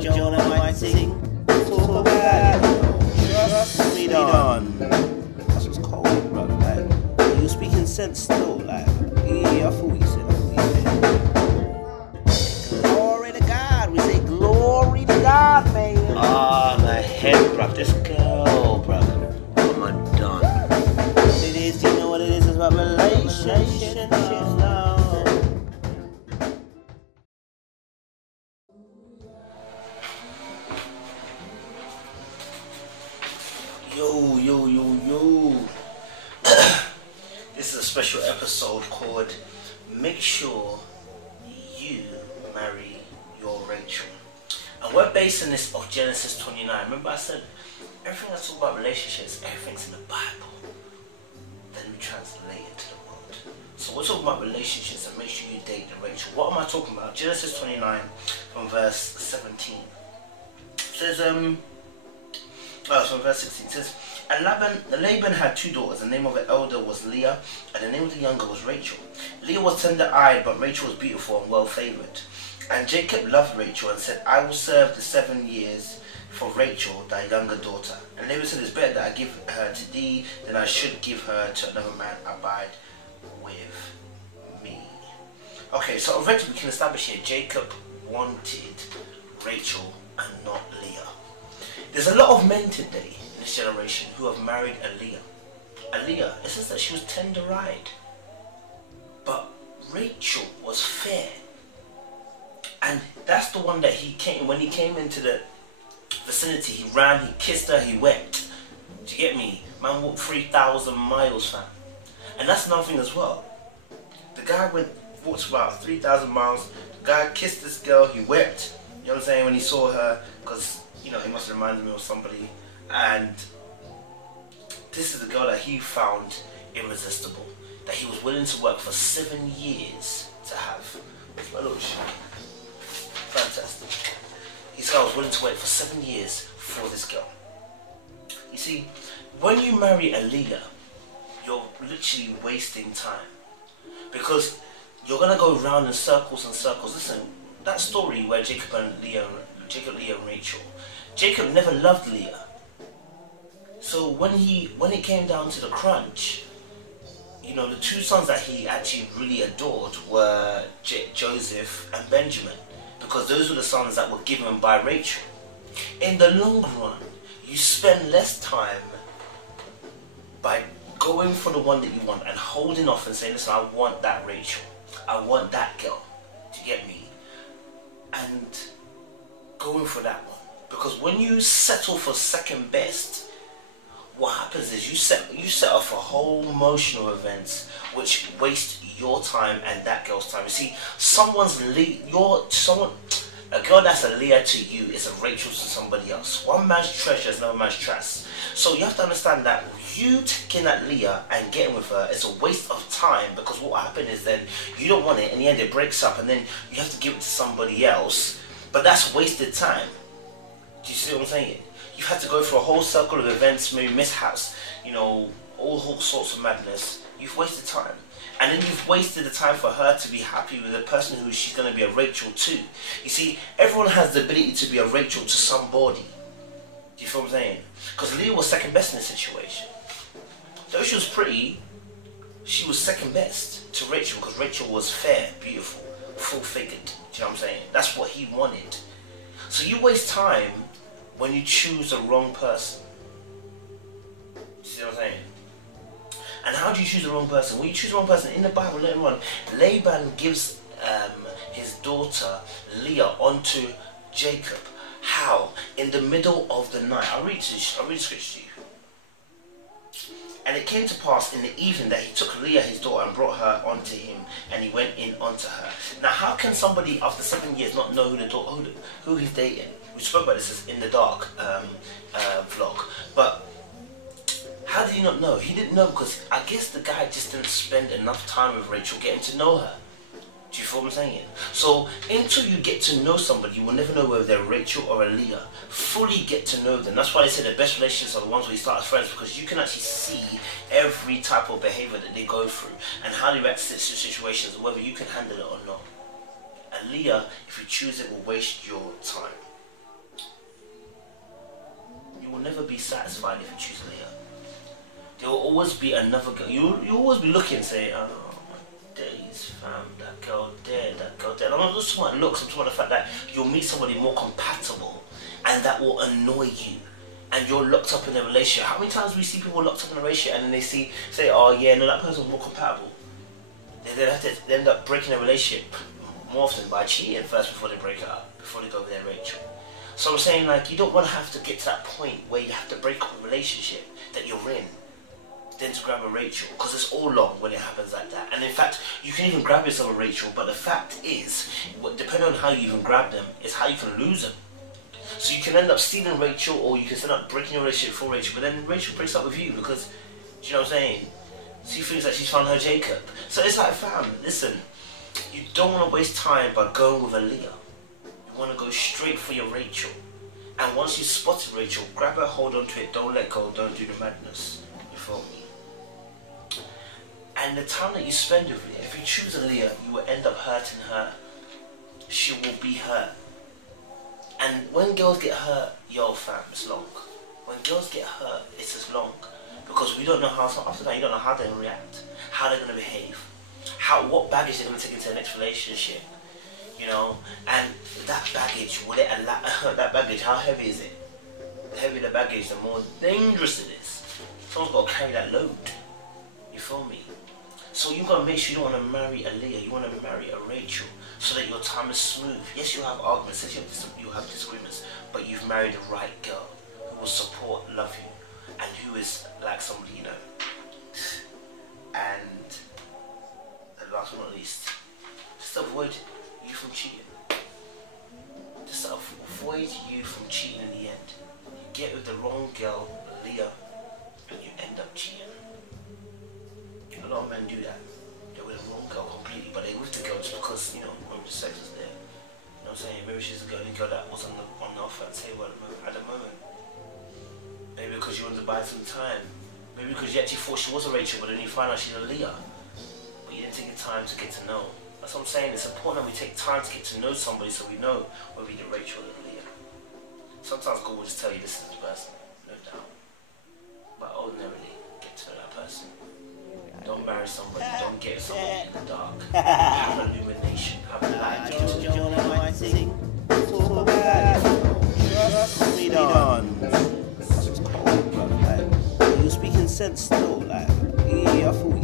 Jonah might sing. Talk about it. Trust me, Don. That's what's cold, bro. Like, you were speaking sense still. Like, yeah, I thought what you said. Glory to God. We say glory to God, man. Ah, my head, bro. This girl, bro. What am I done? It is, you know what it is? It's about relationships now. Yo. This is a special episode called Make Sure You Marry Your Rachel. And we're basing this off Genesis 29. Remember I said everything I talk about relationships, everything's in the Bible. Then we translate it to the world. So we're talking about relationships and make sure you date the Rachel. What am I talking about? Genesis 29 from verse 17. It says, from verse 16. It says, and Laban had two daughters. The name of the elder was Leah, and the name of the younger was Rachel. Leah was tender-eyed, but Rachel was beautiful and well-favored. And Jacob loved Rachel and said, I will serve the 7 years for Rachel, thy younger daughter. And Laban said, it's better that I give her to thee than I should give her to another man. Abide with me. Okay, so already we can establish here Jacob wanted Rachel and not Leah. There's a lot of men today in this generation who have married a Leah. It says that she was tender-eyed. But Rachel was fair. And that's the one that when he came into the vicinity, he ran, he kissed her, he wept. Do you get me? Man walked 3,000 miles, fam. And that's another thing as well. The guy walked about 3,000 miles. The guy kissed this girl, he wept. You know what I'm saying? When he saw her, because he must have reminded me of somebody. And this is the girl that he found irresistible. That he was willing to work for 7 years to have. My little shit. Fantastic. This guy was willing to wait for 7 years for this girl. You see, when you marry a Leah, you're literally wasting time. Because you're going to go round in circles and circles. Listen, that story where Jacob, Leah and Rachel, Jacob never loved Leah. So when it came down to the crunch, the two sons that he actually really adored were Joseph and Benjamin, because those were the sons that were given by Rachel. In the long run, you spend less time by going for the one that you want and holding off and saying, listen, I want that Rachel, I want that girl, do you get me? And going for that one. Because when you settle for second best, what happens is you set off for whole emotional events which waste your time and that girl's time. You see, a girl that's a Leah to you is a Rachel to somebody else. One man's treasure is another man's trash. So you have to understand that you taking that Leah and getting with her is a waste of time, because what will happen is then you don't want it, in the end it breaks up, and then you have to give it to somebody else. But that's wasted time. Do you see what I'm saying? You had to go through a whole circle of events, maybe mishaps, all sorts of madness. You've wasted time. And then you've wasted the time for her to be happy with the person who she's going to be a Rachel to. You see, everyone has the ability to be a Rachel to somebody. Do you feel what I'm saying? Because Leah was second best in this situation. Though she was pretty, she was second best to Rachel, because Rachel was fair, beautiful, full-figured. Do you know what I'm saying? That's what he wanted. So you waste time when you choose the wrong person. See what I'm saying? And how do you choose the wrong person? When you choose the wrong person, in the Bible later on, Laban gives his daughter Leah onto Jacob. How? In the middle of the night. I'll read the scripture to you. And it came to pass in the evening that he took Leah his daughter and brought her unto him, and he went in unto her. Now how can somebody after 7 years not know who he's dating? We spoke about this in the dark vlog. But how did he not know? He didn't know because I guess the guy just didn't spend enough time with Rachel getting to know her. Do you feel what I'm saying? So until you get to know somebody, you will never know whether they're Rachel or a Leah. Fully get to know them. That's why they say the best relationships are the ones where you start as friends, because you can actually see every type of behavior that they go through and how they react to situations and whether you can handle it or not. Leah, if you choose it, will waste your time. You will never be satisfied if you choose Leah. There will always be another girl. You always be looking and say, oh my days, fam, that girl there, that girl there. I'm not just talking about looks, I'm talking about the fact that you'll meet somebody more compatible and that will annoy you. And you're locked up in a relationship. How many times do we see people locked up in a relationship and then they say, oh yeah, no, that person's more compatible. They end up breaking a relationship more often by cheating first before they break it up, before they go with their Rachel. So I'm saying, like, you don't want to have to get to that point where you have to break up a relationship that you're in, then to grab a Rachel, because it's all long when it happens like that. And in fact, you can even grab yourself a Rachel, but the fact is, depending on how you even grab them, is how you can lose them. So you can end up stealing Rachel, or you can end up breaking your relationship for Rachel, but then Rachel breaks up with you because, do you know what I'm saying? She thinks that she's found her Jacob. So it's like, fam, listen, you don't want to waste time by going with a Leah. You want to go straight for your Rachel. And once you spotted Rachel, grab her, hold on to it, don't let go, don't do the madness. You feel me? And the time that you spend with Leah, if you choose a Leah, you will end up hurting her. She will be hurt. And when girls get hurt, yo fam, it's long. When girls get hurt, it's as long. Because we don't know how, after that you don't know how they're going to react, how they're going to behave, what baggage they're going to take into the next relationship, you know, and that baggage, will it allow, that baggage, how heavy is it? The heavier the baggage, the more dangerous it is. Someone's got to carry that load, you feel me? So you've got to make sure you don't want to marry a Leah, you want to marry a Rachel, so that your time is smooth. Yes, you'll have arguments, yes, you'll have disagreements, but you've married the right girl who will support, love you, and who is like somebody, you know. And last but not least, just avoid you from cheating. Just avoid you from cheating in the end. You get with the wrong girl, Leah, and you end up cheating. A lot of men do that. They're with the wrong girl completely, but they're with the girl just because, you know, maybe the sex is there. You know what I'm saying? Maybe she's the only girl that was on the offer at the table at the moment. Maybe because you wanted to buy some time. Maybe because you actually thought she was a Rachel, but then you find out she's a Leah. But you didn't take the time to get to know. That's what I'm saying. It's important that we take time to get to know somebody so we know whether we're the Rachel or the Leah. Sometimes God will just tell you this is the person, no doubt. But ordinarily, get to know that person. Don't marry somebody, don't get somebody in the dark. Have illumination, have light. Trust me, Don. That's just cold, bro. Like, you were speaking sense still. Like, yeah, I thought